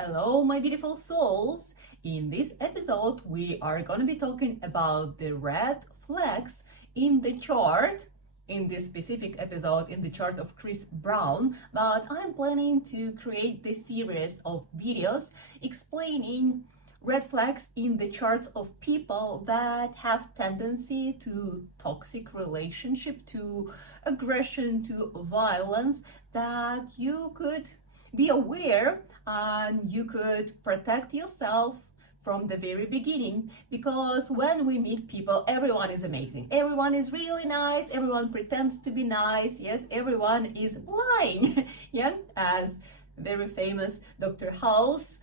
Hello, my beautiful souls. In this episode, we are going to be talking about the red flags in the chart. In this specific episode, in the chart of Chris Brown, but I'm planning to create this series of videos explaining red flags in the charts of people that have tendency to toxic relationship, to aggression, to violence, that you could be aware and you could protect yourself from the very beginning, because when we meet people, everyone is amazing, everyone is really nice, everyone pretends to be nice, yes, everyone is lying. Yeah, as very famous Dr. House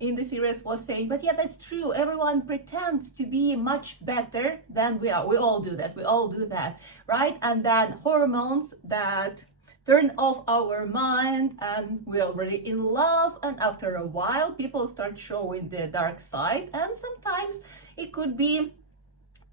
in the series was saying, but yeah, that's true, everyone pretends to be much better than we are. We all do that, right? And then hormones that turn off our mind and we're already in love, and after a while people start showing the dark side, and sometimes it could be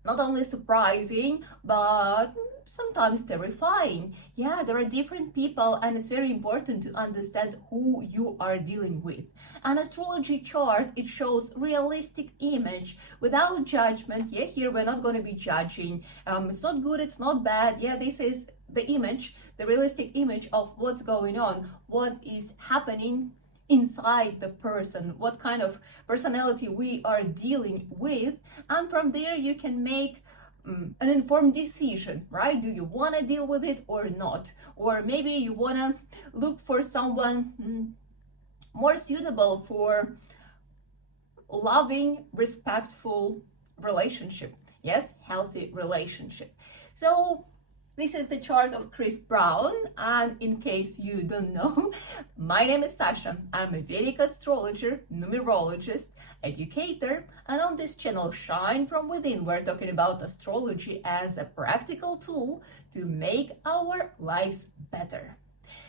not only surprising but sometimes terrifying. Yeah, there are different people, and it's very important to understand who you are dealing with. An astrology chart, it shows realistic image without judgment. Yeah, here we're not going to be judging. It's not good, it's not bad. Yeah, this is the image, the realistic image of what's going on, what is happening inside the person, what kind of personality we are dealing with, and from there you can make an informed decision, right? Do you want to deal with it or not? Or maybe you want to look for someone more suitable for loving, respectful relationship. Yes, healthy relationship. So this is the chart of Chris Brown, and in case you don't know, my name is Sasha. I'm a Vedic astrologer, numerologist, educator, and on this channel, Shine From Within, we're talking about astrology as a practical tool to make our lives better.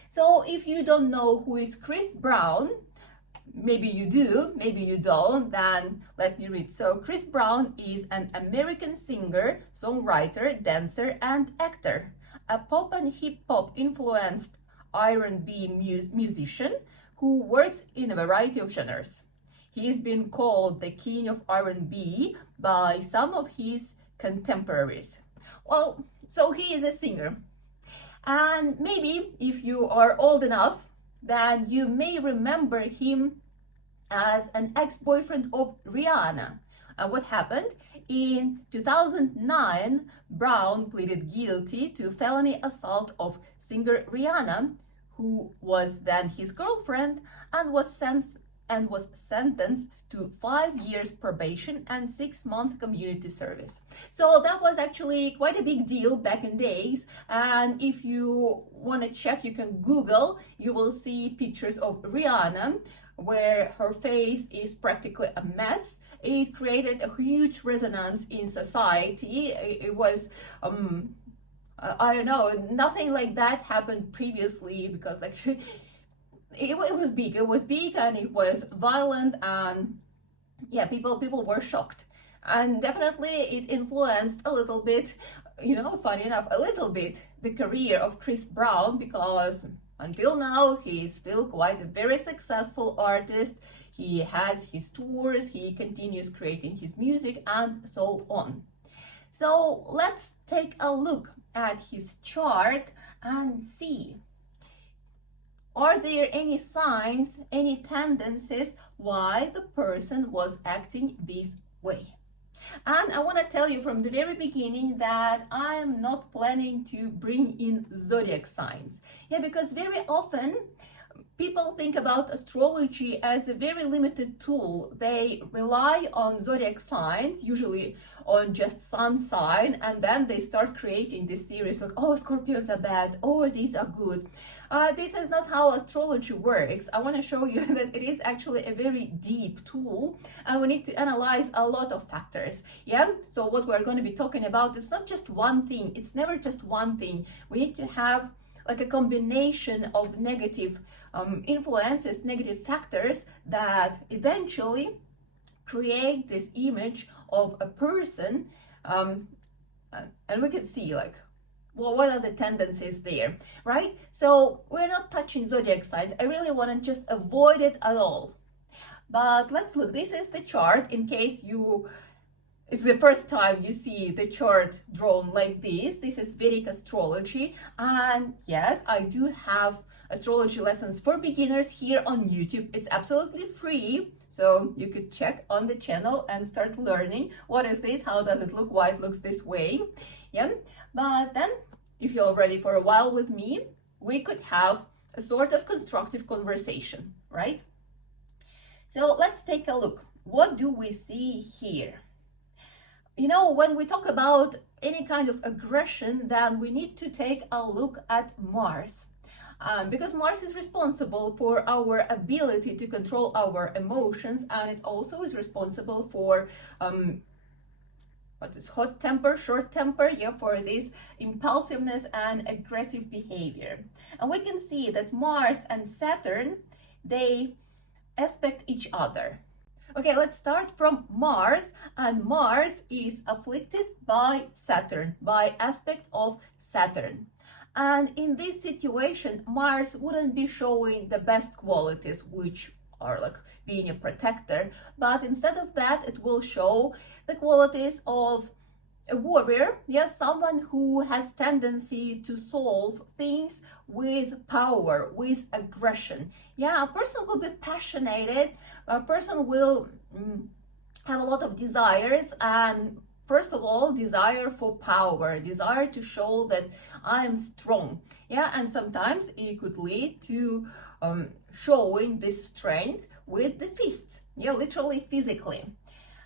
So if you don't know who is Chris Brown, maybe you do, maybe you don't, then let me read. So Chris Brown is an American singer, songwriter, dancer, and actor, a pop and hip-hop influenced R&B musician who works in a variety of genres. He's been called the king of R&B by some of his contemporaries. Well, so he is a singer. And maybe if you are old enough, then you may remember him as an ex-boyfriend of Rihanna. And what happened? In 2009, Brown pleaded guilty to felony assault of singer Rihanna, who was then his girlfriend, and was sentenced to 5 years probation and 6-month community service. So that was actually quite a big deal back in days, and if you want to check, you can Google, you will see pictures of Rihanna where her face is practically a mess. It created a huge resonance in society. It was I don't know, nothing like that happened previously, because like it was big, and it was violent, and yeah, people were shocked, and definitely it influenced a little bit, funny enough, a little bit the career of Chris Brown, because until now he's still quite a very successful artist. He has his tours, he continues creating his music, and so on. So let's take a look at his chart and see, are there any signs, any tendencies why the person was acting this way? And I want to tell you from the very beginning that I am not planning to bring in zodiac signs. Yeah, because very often people think about astrology as a very limited tool. They rely on zodiac signs, usually on just sun sign, and then they start creating these theories like, oh, Scorpios are bad, or these are good. This is not how astrology works. I want to show you that it is actually a very deep tool, and we need to analyze a lot of factors. Yeah, so what we're going to be talking about is not just one thing. It's never just one thing. We need to have like a combination of negative influences, negative factors that eventually create this image of a person, and we can see like, well, what are the tendencies there, right? So we're not touching zodiac signs. I really want to just avoid it at all. But let's look. This is the chart in case it's the first time you see the chart drawn like this. This is Vedic astrology. And yes, I do have astrology lessons for beginners here on YouTube. It's absolutely free. So you could check on the channel and start learning. What is this? How does it look? Why it looks this way? Yeah. But then if you're already for a while with me, we could have a sort of constructive conversation, right? So let's take a look. What do we see here? You know, when we talk about any kind of aggression, then we need to take a look at Mars. Because Mars is responsible for our ability to control our emotions, and it also is responsible for what is hot temper, short temper, yeah, for this impulsiveness and aggressive behavior. And we can see that Mars and Saturn, they aspect each other. Okay, let's start from Mars, and Mars is afflicted by Saturn, by aspect of Saturn. And in this situation, Mars wouldn't be showing the best qualities, which are like being a protector, but instead of that, it will show the qualities of a warrior, yes, someone who has tendency to solve things with power, with aggression. Yeah, a person will be passionate, a person will have a lot of desires, and first of all, desire for power, desire to show that I am strong. Yeah, and sometimes it could lead to showing this strength with the fists, yeah, literally physically.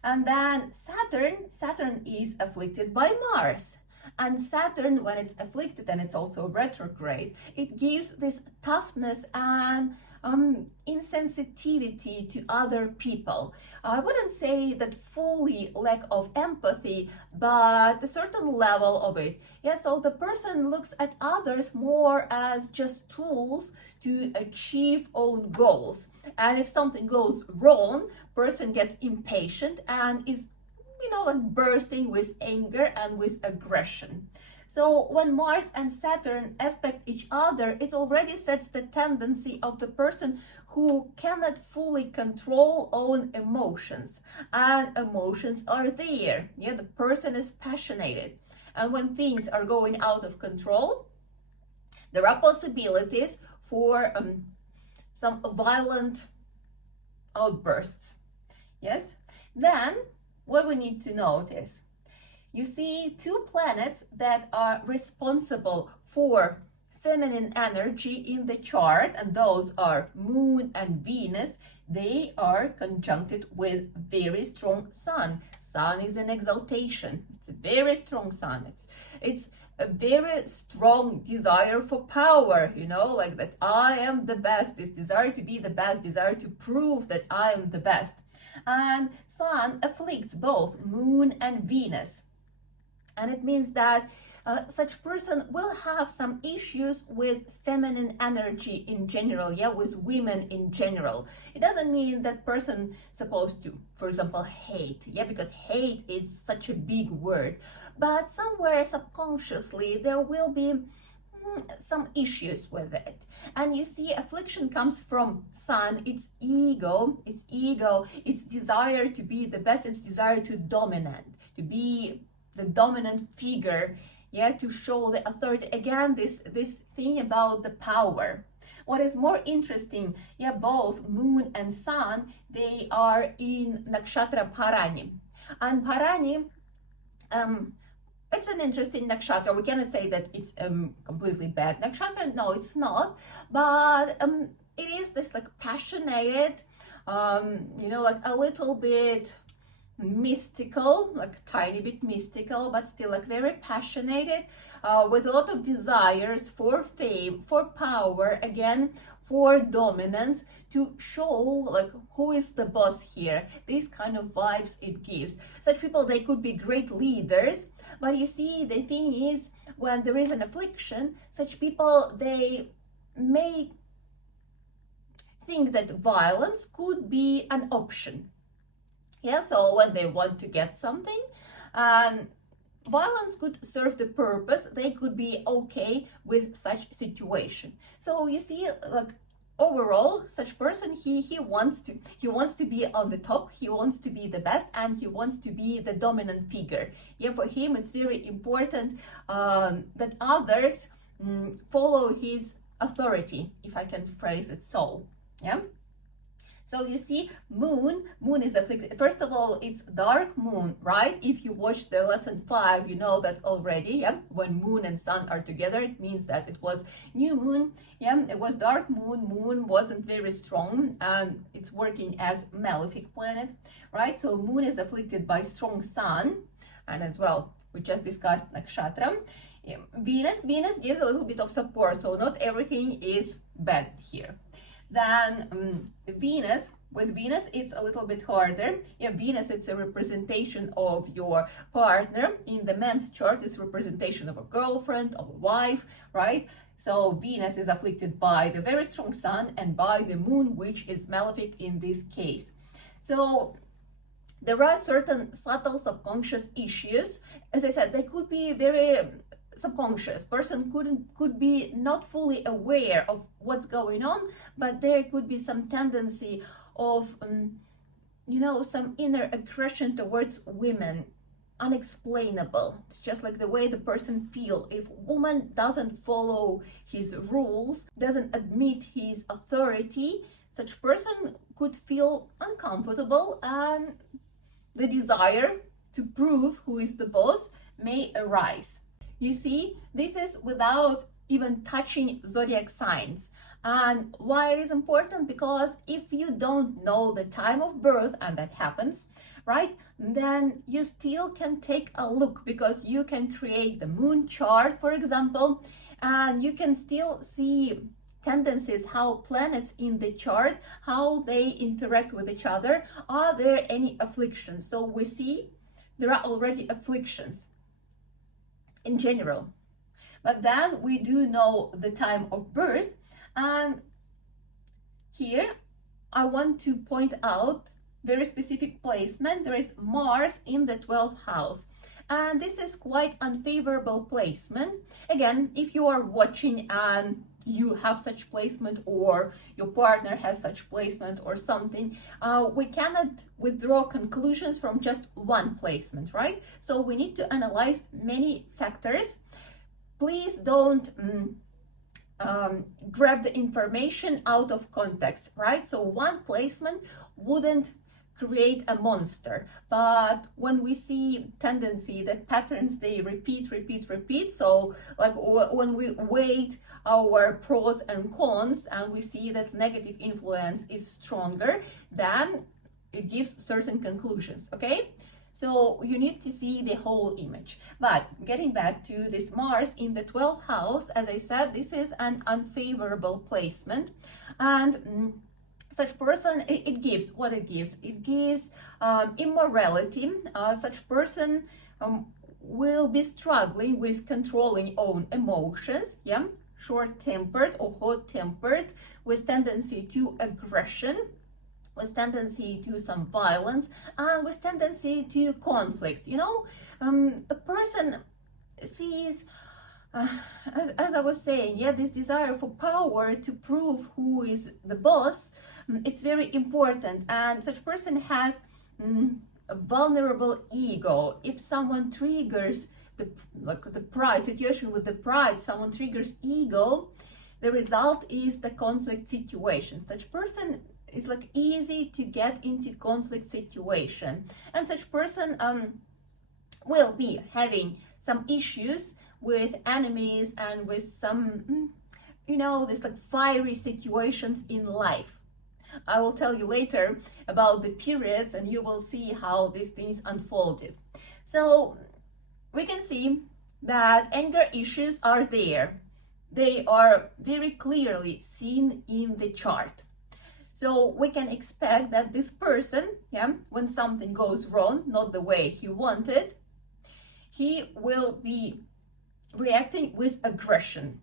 And then Saturn is afflicted by Mars. And Saturn, when it's afflicted and it's also retrograde, it gives this toughness and insensitivity to other people. I wouldn't say that fully lack of empathy, but a certain level of it. Yeah, so the person looks at others more as just tools to achieve own goals. And if something goes wrong, person gets impatient and is, you know, like bursting with anger and with aggression. So when Mars and Saturn aspect each other, it already sets the tendency of the person who cannot fully control own emotions. And emotions are there. Yeah, the person is passionate. And when things are going out of control, there are possibilities for some violent outbursts. Yes? Then, what we need to notice, you see two planets that are responsible for feminine energy in the chart, and those are Moon and Venus. They are conjuncted with very strong Sun. Sun is an exaltation. It's a very strong Sun. It's a very strong desire for power, you know, like that I am the best, this desire to be the best, desire to prove that I am the best. And Sun afflicts both Moon and Venus. And it means that such person will have some issues with feminine energy in general, yeah, with women in general. It doesn't mean that person supposed to, for example, hate, yeah, because hate is such a big word. But somewhere subconsciously there will be some issues with it. And you see, affliction comes from Sun. It's ego, it's desire to be the best, it's desire to dominate, to be the dominant figure, yeah, to show the authority. Again, this thing about the power. What is more interesting, yeah, both Moon and Sun, they are in nakshatra Bharani. And Bharani, it's an interesting nakshatra. We cannot say that it's completely bad nakshatra. No, it's not. But it is this like passionate, you know, like a little bit mystical, like tiny bit mystical, but still like very passionate, with a lot of desires for fame, for power, again, for dominance, to show like who is the boss here. These kind of vibes it gives. Such people, they could be great leaders, but you see, the thing is, when there is an affliction, such people, they may think that violence could be an option. Yeah, so when they want to get something, and violence could serve the purpose, they could be okay with such situation. So you see, like overall, such person, he wants to be on the top, he wants to be the best, and he wants to be the dominant figure. Yeah, for him it's very important that others follow his authority, if I can phrase it so. Yeah. So you see, moon is afflicted. First of all, it's dark moon, right? If you watch the lesson 5, you know that already, yeah? When moon and sun are together, it means that it was new moon, yeah? It was dark moon, moon wasn't very strong, and it's working as malefic planet, right? So moon is afflicted by strong sun, and as well, we just discussed nakshatra. Yeah. Venus gives a little bit of support, so not everything is bad here. Then with Venus it's a little bit harder. Yeah, Venus, it's a representation of your partner. In the man's chart, it's representation of a girlfriend, of a wife, right? So Venus is afflicted by the very strong sun and by the moon, which is malefic in this case. So there are certain subtle subconscious issues. As I said, they could be very subconscious. Person could be not fully aware of what's going on, but there could be some tendency of some inner aggression towards women, unexplainable. It's just like the way the person feel. If woman doesn't follow his rules, doesn't admit his authority, such person could feel uncomfortable, and the desire to prove who is the boss may arise. You see, this is without even touching zodiac signs. And why it is important? Because if you don't know the time of birth, and that happens, right, then you still can take a look, because you can create the moon chart, for example, and you can still see tendencies, how planets in the chart, how they interact with each other. Are there any afflictions? So we see there are already afflictions in general, but then we do know the time of birth. And here I want to point out very specific placement. There is Mars in the 12th house, and this is quite unfavorable placement. Again, if you are watching and you have such placement, or your partner has such placement or something, we cannot withdraw conclusions from just one placement, right? So we need to analyze many factors. Please don't grab the information out of context, right? So one placement wouldn't create a monster, but when we see tendency that patterns, they repeat, so like when we weight our pros and cons and we see that negative influence is stronger, then it gives certain conclusions. Okay, so you need to see the whole image. But getting back to this Mars in the 12th house, as I said, this is an unfavorable placement, and such person, it gives what it gives. It gives immorality. Such person will be struggling with controlling own emotions, yeah, short-tempered or hot-tempered, with tendency to aggression, with tendency to some violence, and with tendency to conflicts. A person sees, as I was saying, yeah, this desire for power to prove who is the boss. It's very important, and such person has a vulnerable ego. If someone triggers the pride situation with the pride, someone triggers ego, the result is the conflict situation. Such person is like easy to get into conflict situation, and such person will be having some issues with enemies and with some this like fiery situations in life. I will tell you later about the periods, and you will see how these things unfolded. So we can see that anger issues are there. They are very clearly seen in the chart. So we can expect that this person, yeah, when something goes wrong, not the way he wanted, he will be reacting with aggression,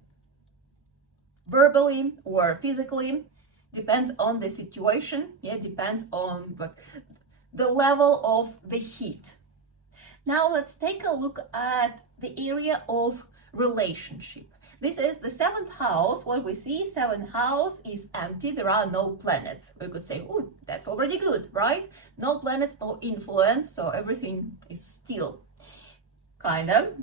verbally or physically. Depends on the situation, yeah, depends on the level of the heat. Now let's take a look at the area of relationship. This is the seventh house. What we see, seventh house is empty. There are no planets. We could say, oh, that's already good, right? No planets, no influence, so everything is still. Kind of.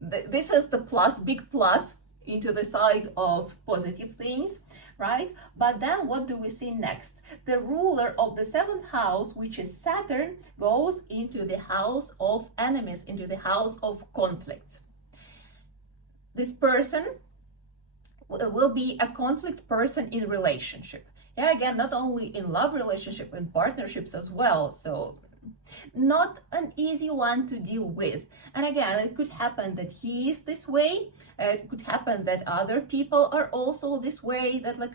This is the plus, big plus into the side of positive things, right? But then what do we see next? The ruler of the seventh house, which is Saturn, goes into the house of enemies, into the house of conflicts. This person will be a conflict person in relationship. Yeah, again, not only in love relationship, in partnerships as well. So not an easy one to deal with. And again, it could happen that he is this way. It could happen that other people are also this way, that like,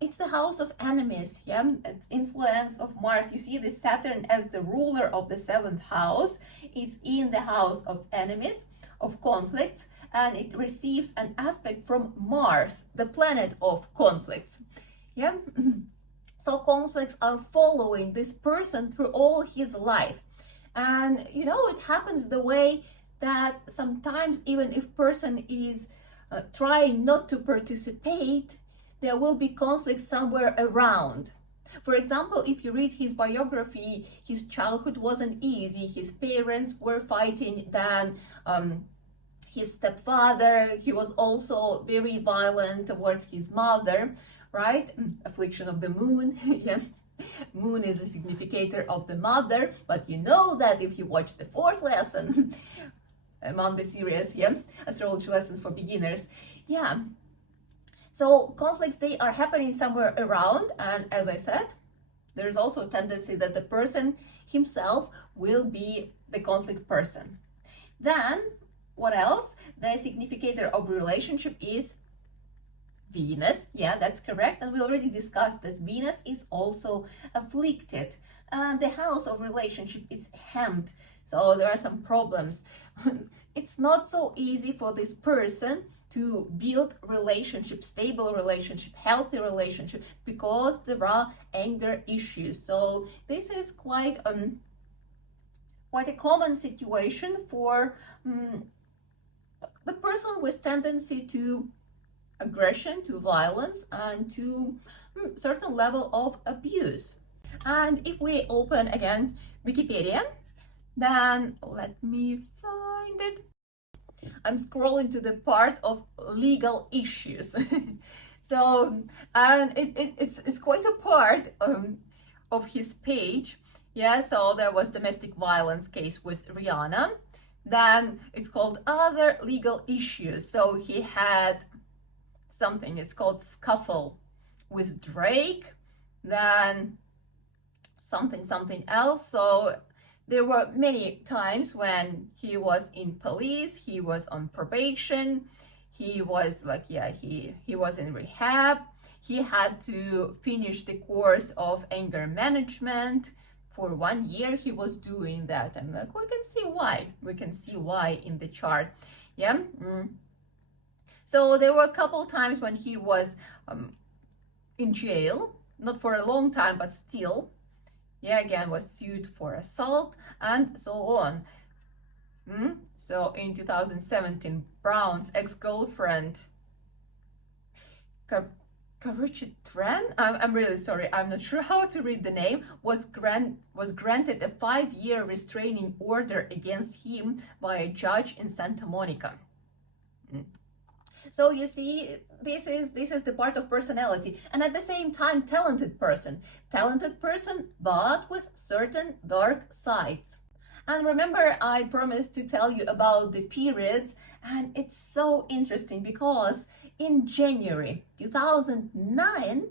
it's the house of enemies. Yeah, it's influence of Mars. You see the Saturn as the ruler of the seventh house. It's in the house of enemies, of conflicts, and it receives an aspect from Mars, the planet of conflicts. Yeah. So conflicts are following this person through all his life. And you know, it happens the way that sometimes even if person is trying not to participate, there will be conflicts somewhere around. For example, if you read his biography, his childhood wasn't easy. His parents were fighting, then his stepfather, he was also very violent towards his mother, right? Affliction of the moon. Yeah, moon is a significator of the mother, but you know that if you watch the fourth lesson among the series, yeah, astrology lessons for beginners, yeah. So conflicts, they are happening somewhere around, and as I said, there's also a tendency that the person himself will be the conflict person. Then what else? The significator of relationship is Venus. Yeah, that's correct. And we already discussed that Venus is also afflicted. And the house of relationship is hemmed. So there are some problems. It's not so easy for this person to build relationship, stable relationship, healthy relationship, because there are anger issues. So this is quite a common situation for the person with tendency to aggression, to violence, and to certain level of abuse. And if we open again Wikipedia, then let me find it. I'm scrolling to the part of legal issues. So, and it's quite a part of his page. Yeah, so there was domestic violence case with Rihanna. Then it's called other legal issues. So he had something, it's called scuffle with Drake, then something else. So there were many times when he was in police, he was on probation, he was like, yeah, he was in rehab, he had to finish the course of anger management. For 1 year he was doing that, and like we can see why in the chart. Yeah. So there were a couple times when he was in jail, not for a long time, but still. Yeah, again, was sued for assault and so on. So in 2017, Brown's ex-girlfriend, Karuchitran, I'm really sorry, I'm not sure how to read the name, was granted a 5-year restraining order against him by a judge in Santa Monica. So you see, this is the part of personality, and at the same time talented person, but with certain dark sides. And remember, I promised to tell you about the periods, and it's so interesting because in January 2009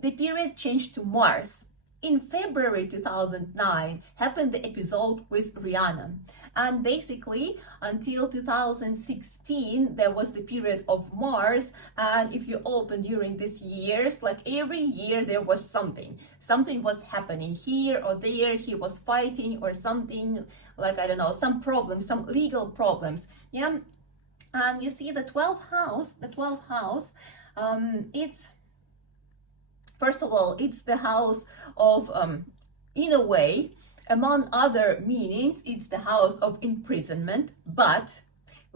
the period changed to Mars. In February 2009 happened the episode with Rihanna. And basically, until 2016, there was the period of Mars. And if you open during these years, like every year, there was something. Something was happening here or there. He was fighting or something, like, I don't know, some problems, some legal problems. Yeah. And you see the 12th house, it's, first of all, it's the house of, in a way, among other meanings, it's the house of imprisonment, but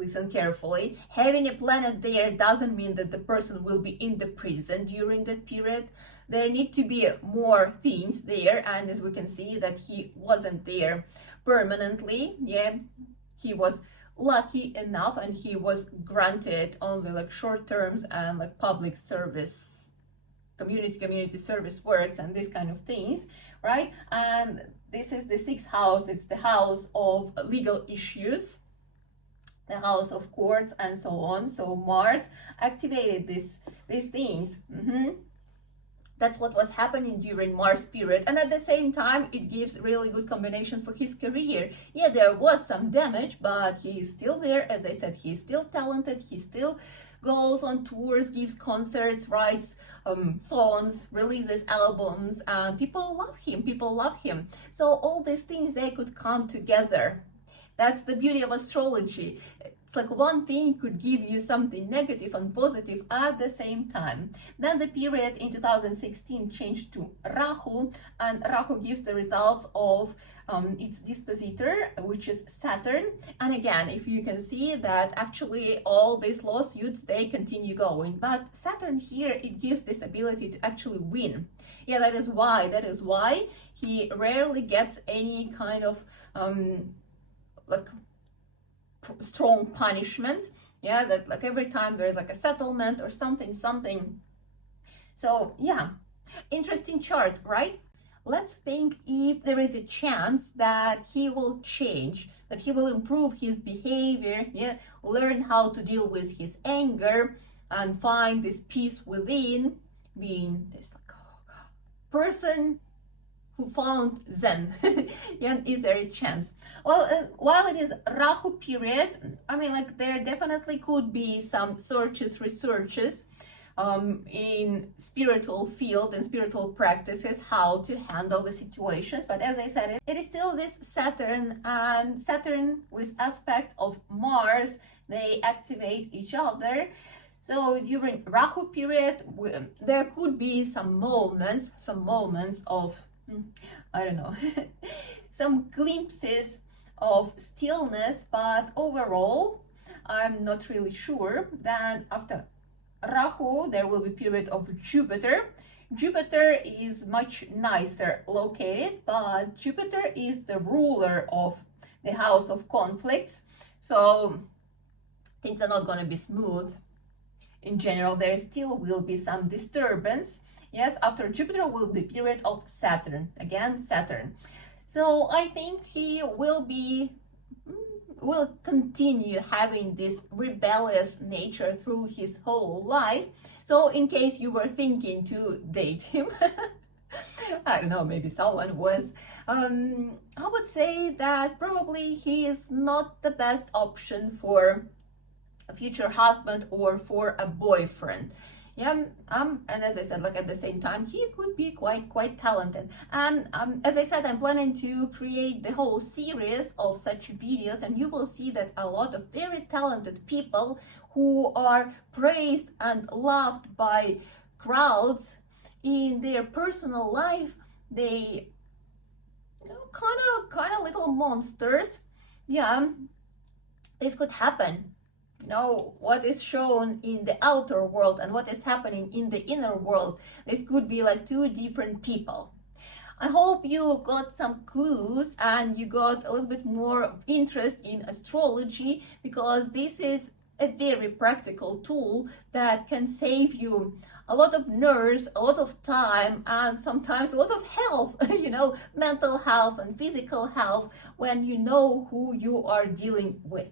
listen carefully, having a planet there doesn't mean that the person will be in the prison during that period. There need to be more things there, and as we can see that he wasn't there permanently. Yeah, he was lucky enough and he was granted only like short terms and like public service, community service works and these kind of things, right? And this is the sixth house. It's the house of legal issues, the house of courts and so on. So Mars activated these things. That's what was happening during Mars period, and at the same time it gives really good combination for his career. Yeah, there was some damage, but he is still there. As I said, he's still talented, he still goes on tours, gives concerts, writes songs, releases albums, and people love him. So all these things, they could come together. That's the beauty of astrology. It's like one thing could give you something negative and positive at the same time. Then the period in 2016 changed to Rahu, and Rahu gives the results of its dispositor, which is Saturn. And again, if you can see that actually all these lawsuits, they continue going. But Saturn here, it gives this ability to actually win. Yeah, that is why he rarely gets any kind of like strong punishments. Yeah, that like every time there's like a settlement or something. So yeah, interesting chart, right? Let's think if there is a chance that he will change, that he will improve his behavior, yeah, learn how to deal with his anger and find this peace within, being this like person who found Zen. Yeah, is there a chance? Well, while it is Rahu period, I mean, like there definitely could be some researches in spiritual field and spiritual practices, how to handle the situations. But as I said, it is still this Saturn, and Saturn with aspect of Mars, they activate each other. So during Rahu period, there could be some moments of, I don't know, some glimpses of stillness, but overall, I'm not really sure. Then after Rahu, there will be period of Jupiter. Jupiter is much nicer located, but Jupiter is the ruler of the house of conflicts. So things are not going to be smooth. In general, there still will be some disturbance. Yes, after Jupiter will be period of Saturn. Again, Saturn. So I think he will continue having this rebellious nature through his whole life. So in case you were thinking to date him, I don't know, maybe someone was, I would say that probably he is not the best option for a future husband or for a boyfriend. Yeah, and as I said, like at the same time, he could be quite talented. And as I said, I'm planning to create the whole series of such videos, and you will see that a lot of very talented people who are praised and loved by crowds in their personal life, they, you know, kind of little monsters. Yeah, this could happen. You know, what is shown in the outer world and what is happening in the inner world, this could be like two different people. I hope you got some clues and you got a little bit more interest in astrology, because this is a very practical tool that can save you a lot of nerves, a lot of time, and sometimes a lot of health, you know, mental health and physical health, when you know who you are dealing with.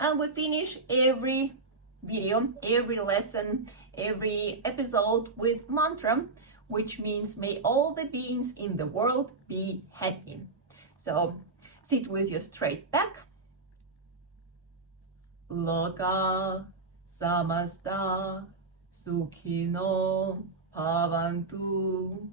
And we finish every video, every lesson, every episode with mantra, which means may all the beings in the world be happy. So sit with your straight back. Loka samasta sukhino bhavantu.